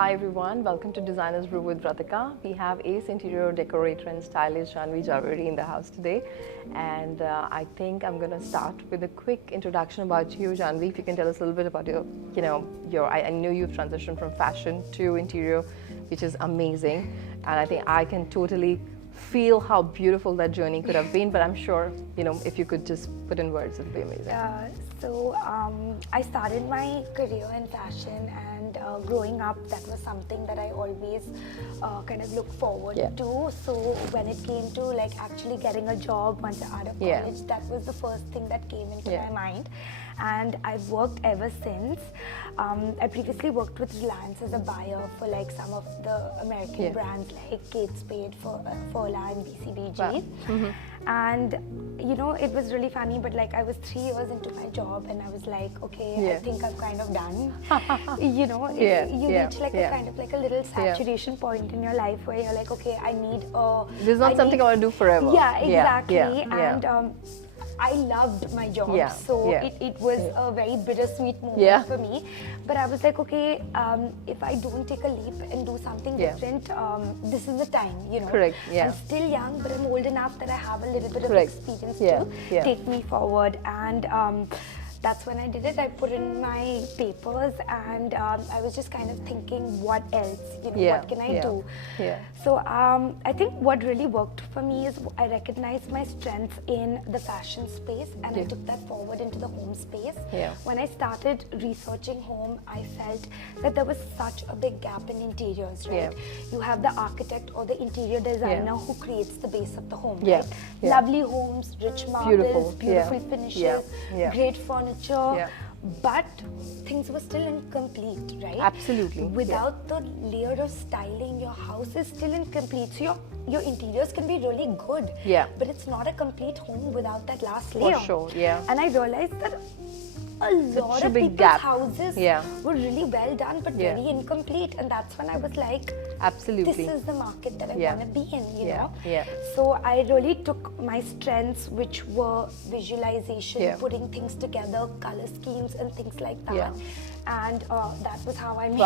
Hi everyone, welcome to Designers Brew with Vratika. We have ace interior decorator and stylist Janavi Javeri in the house today, and I think I'm going to start with a quick introduction about you, Janavi. If you can tell us a little bit about I know you've transitioned from fashion to interior, which is amazing, and I think I can totally feel how beautiful that journey could have been, but I'm sure, if you could just put in words, it would be amazing. I started my career in fashion, and growing up, that was something that I always kind of looked forward to. So when it came to like actually getting a job once out of college, that was the first thing that came into my mind. And I've worked ever since. I previously worked with Reliance as a buyer for like some of the American brands like Kate Spade, Furla and BCBG. Wow. And it was really funny, but like I was 3 years into my job and I was like, okay, I think I'm kind of done. You reach like a kind of like a little saturation point in your life where you're like, okay, I need this is not something I want to do forever. Yeah, exactly. And I loved my job, so it was a very bittersweet moment for me. But I was like, okay, if I don't take a leap and do something different, this is the time, Correct. I'm still young, but I'm old enough that I have a little bit of experience to take me forward. And that's when I did it. I put in my papers, and I was just kind of thinking, what else? What can I do? So I think what really worked for me is I recognized my strengths in the fashion space, and I took that forward into the home space. When I started researching home, I felt that there was such a big gap in interiors, right? You have the architect or the interior designer who creates the base of the home, right? Lovely homes, rich marbles, beautiful finishes, great furniture. But things were still incomplete, right? Absolutely. Without the layer of styling, your house is still incomplete. So your interiors can be really good, but it's not a complete home without that last layer. For sure, And I realized that a lot of people's houses were really well done, but very incomplete. And that's when I was like, absolutely, this is the market that I want to be in, So I really took my strengths, which were visualization, putting things together, color schemes and things like that. And that was how I made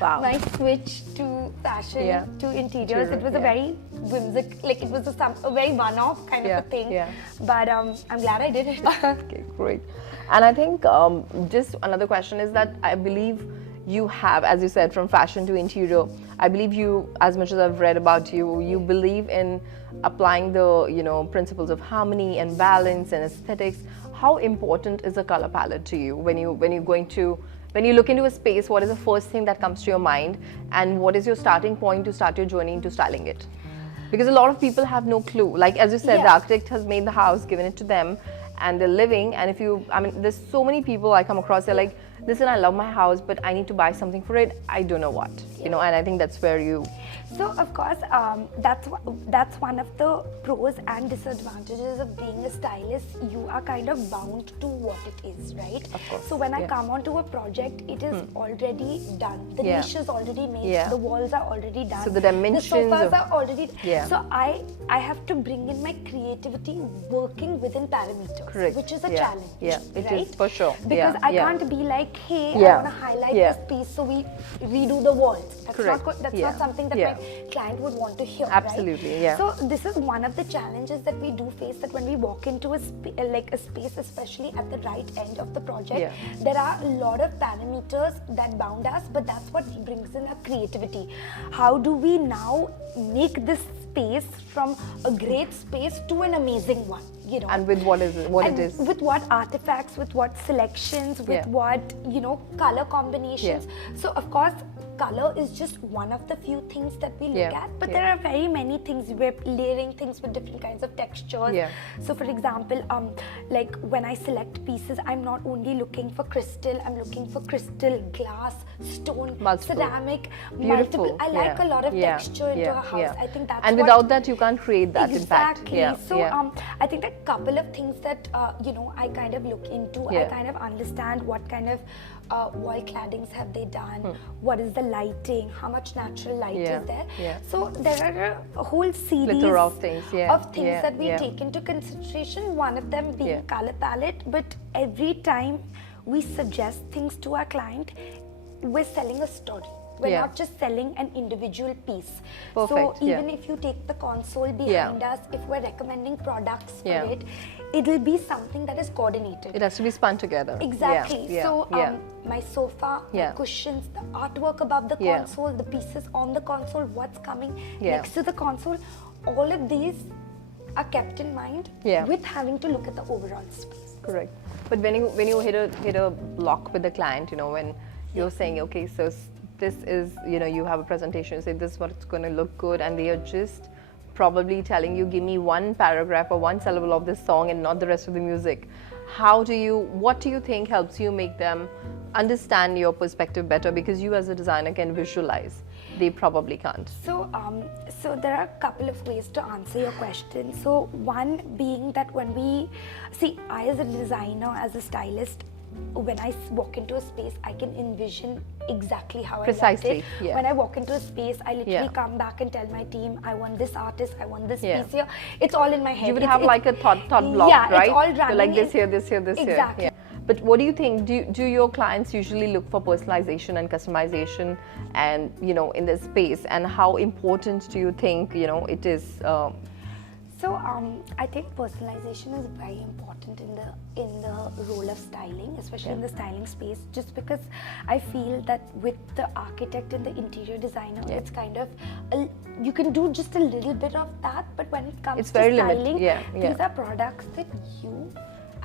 my switch to fashion, to interiors. It was a very whimsical, like it was a very one-off kind of a thing. But I'm glad I did it. Okay, great. And I think just another question is that I believe you have, as you said, from fashion to interior, I believe you, as much as I've read about you, you believe in applying the, principles of harmony and balance and aesthetics. How important is a color palette to you when you look into a space? What is the first thing that comes to your mind, and what is your starting point to start your journey into styling it? Because a lot of people have no clue. Like as you said, the architect has made the house, given it to them, and they're living. And there's so many people I come across, they're like, listen, I love my house, but I need to buy something for it. I don't know what, and I think that's where you... So of course, that's one of the pros and disadvantages of being a stylist. You are kind of bound to what it is, right? Of course. So when I come onto a project, it is already done. The niche is already made. The walls are already done. So the dimensions, the sofas are already. So I have to bring in my creativity working within parameters, which is a challenge. It is for sure. Because I can't be like, hey, I want to highlight this piece, so we redo the walls. That's not good. That's not something that my client would want to hear. Absolutely, right? So this is one of the challenges that we do face, that when we walk into a space, especially at the right end of the project, there are a lot of parameters that bound us, but that's what brings in our creativity. How do we now make this space from a great space to an amazing one? And with what it is, with what artifacts, with what selections, with what color combinations. So of course, color is just one of the few things that we look at, but there are very many things. We're layering things with different kinds of textures. So for example, like when I select pieces, I'm not only looking for crystal, I'm looking for crystal, glass, stone, ceramic, multiple. I like a lot of texture into a house. I think that's and without that you can't create that impact. So I think that couple of things that I kind of look into. I kind of understand what kind of wall claddings have they done, what is the lighting, how much natural light is there. So there are a whole series of things, that we take into consideration, one of them being color palette. But every time we suggest things to our client, we're selling a story. We're not just selling an individual piece. Perfect. So even if you take the console behind us, if we're recommending products for it, it'll be something that is coordinated. It has to be spun together. Exactly. So my sofa, my cushions, the artwork above the console, the pieces on the console, what's coming next to the console, all of these are kept in mind with having to look at the overall space. Correct. But when you hit a block with the client, you know, when you're saying, okay, so this is, you know, you have a presentation, say this is what's going to look good, and they are just probably telling you, give me one paragraph or one syllable of this song and not the rest of the music. What do you think helps you make them understand your perspective better? Because you as a designer can visualize. They probably can't. So, so there are a couple of ways to answer your question. So one being that when we, see, I as a designer, as a stylist, when I walk into a space, I can envision exactly how I want it. When I walk into a space, I literally come back and tell my team, I want this artist, I want this piece here. It's all in my head. You would have like a thought block, right? It's all running. So like this here, this here, this exactly. here. But what do you think? Do your clients usually look for personalization and customization, and you know, in this space? And how important do you think, you know, it is? So I think personalization is very important in the role of styling, especially in the styling space. Just because I feel that with the architect and the interior designer, it's kind of you can do just a little bit of that, but when it comes to styling, these are products that you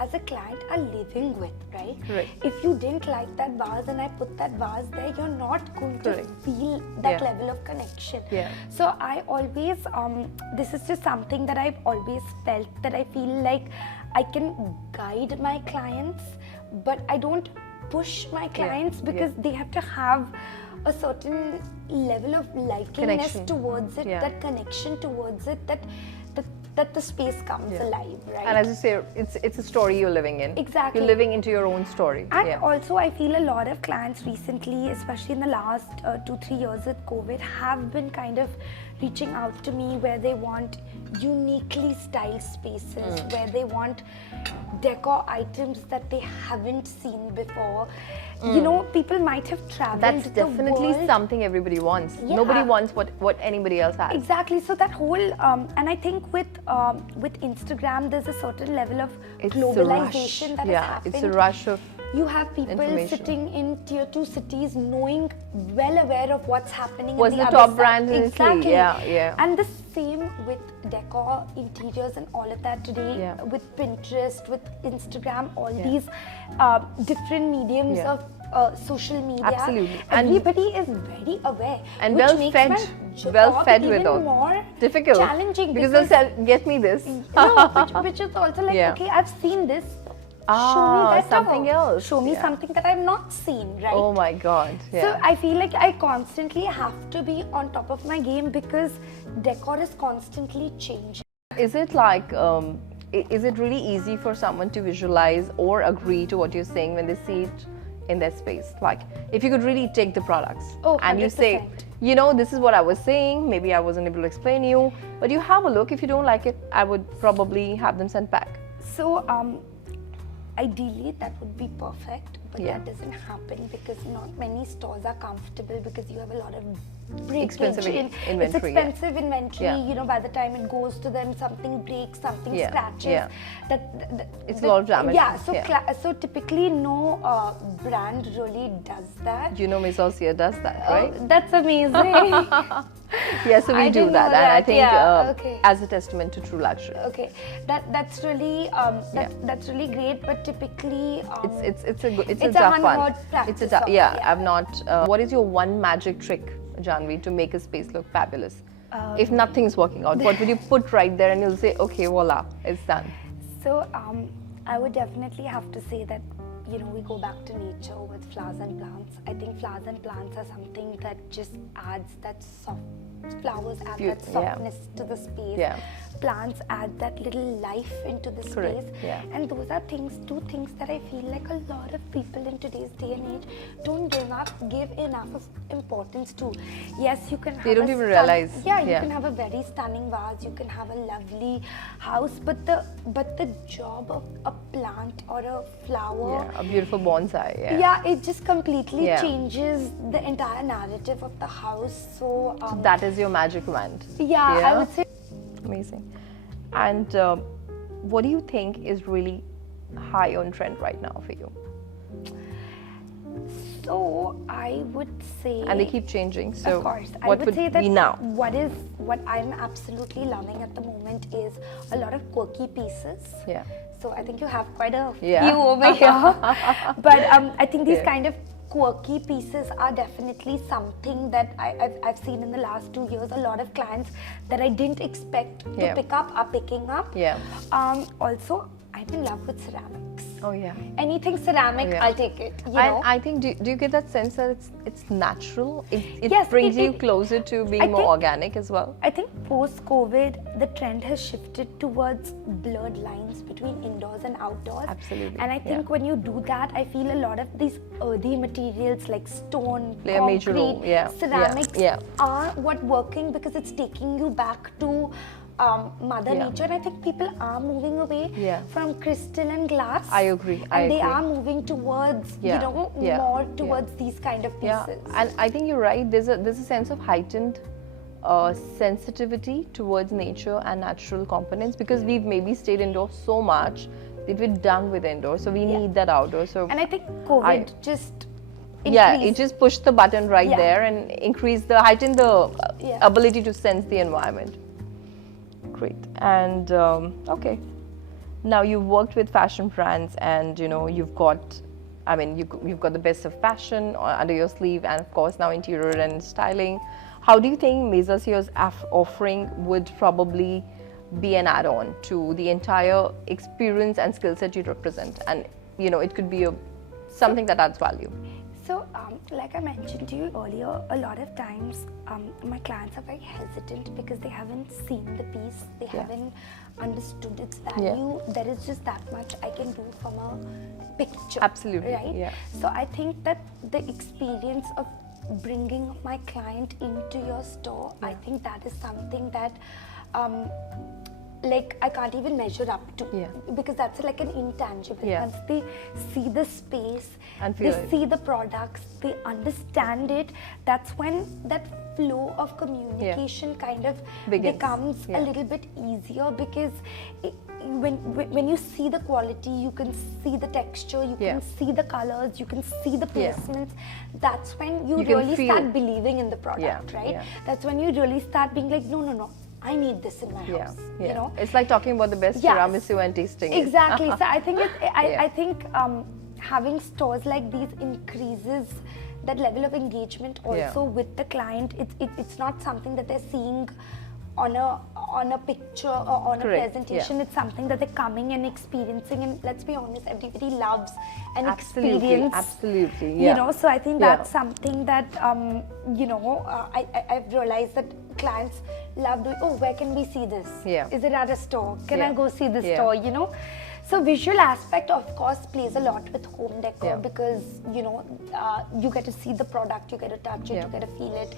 as a client are living with, right? If you didn't like that vase and I put that vase there, you're not going to feel that level of connection. So I always, this is just something that I've always felt, that I feel like I can guide my clients, but I don't push my clients because they have to have a certain level of likingness towards it, that connection towards it, that the space comes alive, right? And as you say, it's a story you're living in. Exactly. You're living into your own story. And also, I feel a lot of clients recently, especially in the last 2-3 years with COVID, have been kind of reaching out to me where they want uniquely styled spaces, where they want decor items that they haven't seen before. You know, people might have traveled That's definitely something everybody wants. Nobody wants what anybody else has. Exactly. So that whole, and I think with Instagram, there's a certain level of globalization that has happened. It's a rush of you have people sitting in tier 2 cities knowing, well aware of what's happening what's in the the top other brands in exactly. Italy. And the same with decor, interiors and all of that today, with Pinterest, with Instagram, all these different mediums of social media. Absolutely. Everybody is very aware. And which well makes fed with even all. more difficult. Challenging. Because they'll say, get me this. No, which is also like, okay, I've seen this. Show me that something else. Show me something that I've not seen, right? Oh my God. So I feel like I constantly have to be on top of my game because decor is constantly changing. Is it like, is it really easy for someone to visualize or agree to what you're saying when they see it in their space? Like, if you could really take the products and you say, you know, this is what I was saying, maybe I wasn't able to explain to you, but you have a look. If you don't like it, I would probably have them sent back. So, ideally, that would be perfect, but that doesn't happen because not many stores are comfortable because you have a lot of expensive inventory. It's expensive inventory. You know, by the time it goes to them, something breaks, something scratches. It's a lot of damage. So typically, no brand really does that. You know, Miss Ossia does that, right? Oh, that's amazing. So we do that, and I think as a testament to true luxury. Okay, that's really that's really great, but typically it's a tough one. It's a I've not. What is your one magic trick, Janavi, to make a space look fabulous? If nothing's working out, what would you put right there, and you'll say, okay, voila, it's done. So I would definitely have to say that, you know, we go back to nature with flowers and plants. I think flowers and plants are something that just adds that soft. Flowers add that softness to the space. Plants add that little life into the space. And those are two things that I feel like a lot of people in today's day and age don't give enough of importance to. Yes, you can have they don't even realize. You can have a very stunning vase, you can have a lovely house, but the job of a plant or a flower A beautiful bonsai. Yeah, it just completely changes the entire narrative of the house. So that is your magic wand. Yeah, I would say. Amazing. And what do you think is really high on trend right now for you? So I would say, and they keep changing. So of course, what I would say that now? What I'm absolutely loving at the moment is a lot of quirky pieces. Yeah. So I think you have quite a few over here. But I think these kind of quirky pieces are definitely something that I've seen in the last 2 years. A lot of clients that I didn't expect to pick up are picking up. Yeah. Also, I'm in love with ceramics. Oh yeah. Anything ceramic, I'll take it. You know? I think, do you get that sense that it's natural? It Yes, brings you closer to being more organic as well? I think post-COVID, the trend has shifted towards blurred lines between indoors and outdoors. Absolutely. And I think when you do that, I feel a lot of these earthy materials like stone, play a major role. ceramics are what working because it's taking you back to Mother Nature. And I think people are moving away from crystal and glass. I agree. And they are moving towards, you know, more towards these kind of pieces. And I think you're right. There's a sense of heightened sensitivity towards nature and natural components because we've maybe stayed indoors so much that we're done with indoors. So we need that outdoor. So and I think COVID just it just pushed the button right there and heightened the ability to sense the environment. Great. And okay, now you've worked with fashion brands, and you know you've got the best of fashion under your sleeve, and of course now interior and styling. How do you think Mezasier's offering would probably be an add-on to the entire experience and skill set you represent? And you know, it could be something that adds value. So, like I mentioned to you earlier, a lot of times my clients are very hesitant because they haven't seen the piece, they haven't understood its value. There is just that much I can do from a picture. Absolutely. Right? Yeah. So, I think that the experience of bringing my client into your store, I think that is something that like I can't even measure up to because that's like an intangible. Once they see the space, and they see the products, they understand it, that's when that flow of communication kind of becomes a little bit easier because when you see the quality, you can see the texture, you can see the colors, you can see the placements. That's when you really start believing in the product, right? That's when you really start being like, no, I need this in my house. You know, it's like talking about the best tiramisu and tasting it. Exactly. So I think I think having stores like these increases that level of engagement also with the client. It's not something that they're seeing on a picture or on a presentation. It's something that they're coming and experiencing, and let's be honest, everybody loves an experience. Absolutely. You know, so I think that's something that you know, I've realized that clients love doing. Oh, where can we see this? Is it at a store? Can I go see the store? You know. So visual aspect, of course, plays a lot with home decor because you know you get to see the product, you get to touch it, you get to feel it,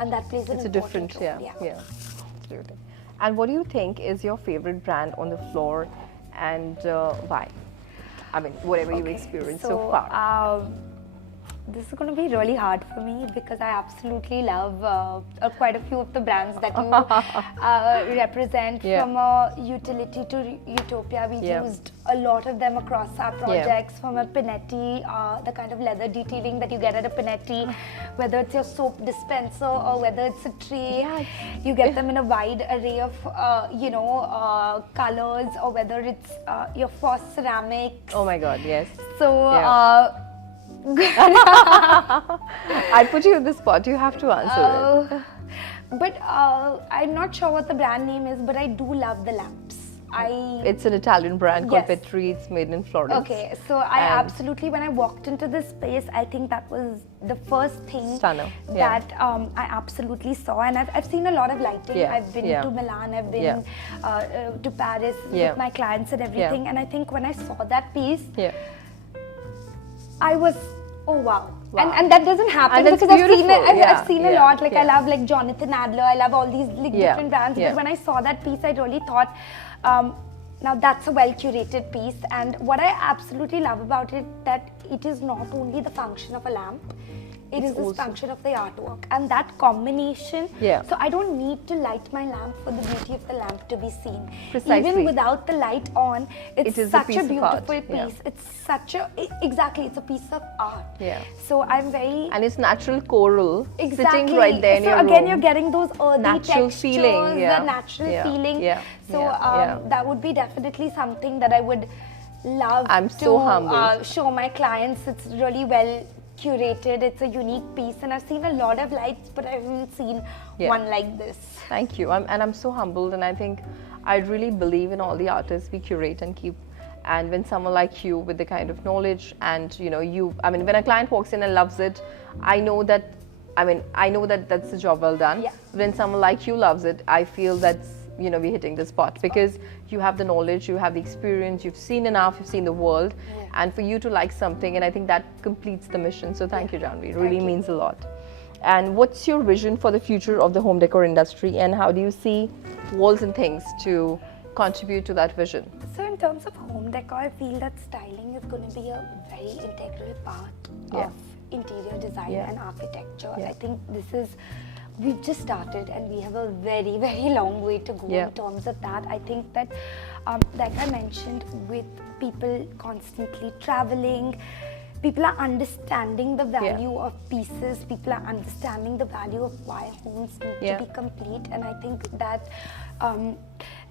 and that plays an important role. Yeah, absolutely. And what do you think is your favorite brand on the floor, and why? I mean, whatever you experienced so far. This is going to be really hard for me because I absolutely love quite a few of the brands that you represent. From utility to utopia, we used a lot of them across our projects. From a Pinetti, the kind of leather detailing that you get at a Pinetti, whether it's your soap dispenser or whether it's a tray, you get them in a wide array of you know, colors, or whether it's your Foss ceramics. Oh my God, yes. So. I put you in the spot. You have to answer it. But I'm not sure what the brand name is, but I do love the lamps. It's an Italian brand called Petri. It's made in Florence. Okay, so I absolutely, when I walked into this space, I think that was the first thing that I absolutely saw. And I've seen a lot of lighting. I've been to Milan, I've been to Paris with my clients and everything. And I think when I saw that piece, I was, oh wow. And that doesn't happen because I've seen a lot. Like I love like Jonathan Adler, I love all these like different brands. But when I saw that piece, I really thought, Now that's a well curated piece, and what I absolutely love about it, that it is not only the function of a lamp, it is the function of the artwork, and that combination. So I don't need to light my lamp for the beauty of the lamp to be seen. Precisely. Even without the light on, it's such a beautiful piece. It's such a, exactly, it's a piece of art. So I'm very... And it's natural coral sitting right there in your room. So again, you're getting those earthy natural textures, feeling, the natural feeling. So that would be definitely something that I would love to show my clients. It's really well curated, it's a unique piece, and I've seen a lot of lights, but I haven't seen one like this. Thank you. I'm so humbled, and I think I really believe in all the artists we curate and keep. And when someone like you, with the kind of knowledge, and you know, I mean, when a client walks in and loves it, I know that that's a job well done. When someone like you loves it, I feel that's, you know, we're hitting the spot, because you have the knowledge, you have the experience, you've seen enough, you've seen the world, and for you to like something, and I think that completes the mission. So thank you, Janavi. It really means a lot. And what's your vision for the future of the home decor industry, and how do you see walls and things to contribute to that vision? So in terms of home decor, I feel that styling is going to be a very integral part of interior design and architecture. I think we've just started, and we have a very, very long way to go in terms of that. I think that, like I mentioned, with people constantly traveling, people are understanding the value of pieces, people are understanding the value of why homes need to be complete, and I think that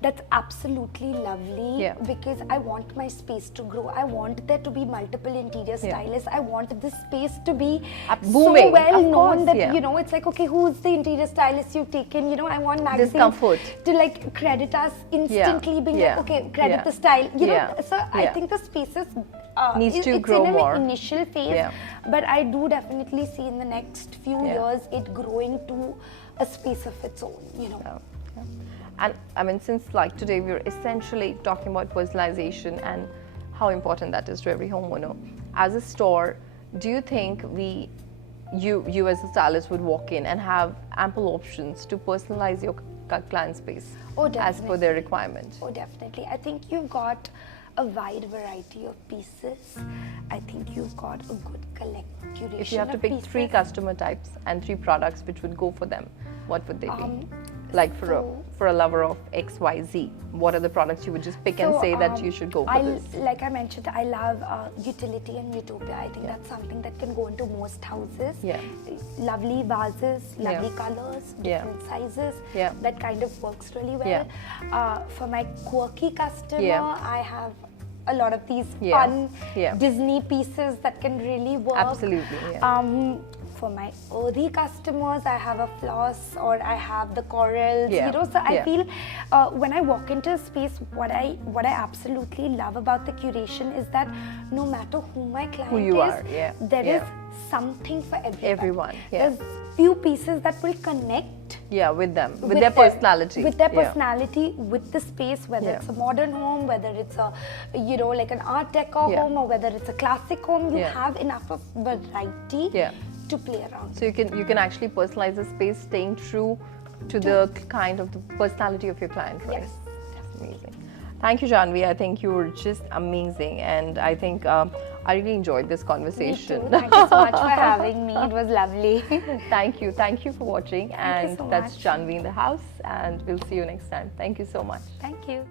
that's absolutely lovely, because I want my space to grow. I want there to be multiple interior stylists. I want this space to be booming, so well known that, you know, it's like, okay, who's the interior stylist you've taken? You know, I want magazines to like credit us instantly, being like, okay, credit the style. You know, so I think the spaces needs to grow more. It's in an initial phase, but I do definitely see in the next few years it growing to a space of its own, you know. And I mean, since like today we're essentially talking about personalization and how important that is to every homeowner. As a store, do you think you as a stylist would walk in and have ample options to personalize your client space as per their requirement? Oh, definitely. I think you've got a wide variety of pieces. I think you've got a good curation. If you have to pick 3 customer types and 3 products which would go for them, what would they be? Like for a lover of XYZ, what are the products you would just pick and say that you should go for this? Like I mentioned, I love utility and utopia. I think that's something that can go into most houses. Lovely vases, lovely colors, different sizes. That kind of works really well. For my quirky customer, I have a lot of these fun Disney pieces that can really work. Absolutely. For my earthy customers, I have a floss, or I have the corals, you know, so I feel when I walk into a space, what I absolutely love about the curation is that no matter who my client is, there is something for everyone. There's few pieces that will connect with them, with their personality. With their personality, with the space, whether it's a modern home, whether it's a, you know, like an art decor home, or whether it's a classic home, you have enough of variety to play around. So you can actually personalize the space, staying true to the kind of the personality of your client, right? Yes. That's amazing. Thank you, Janavi. I think you were just amazing, and I think I really enjoyed this conversation. Me too. Thank you so much for having me. It was lovely. Thank you for watching, and so that's much. Janavi in the house, and we'll see you next time. Thank you so much. Thank you.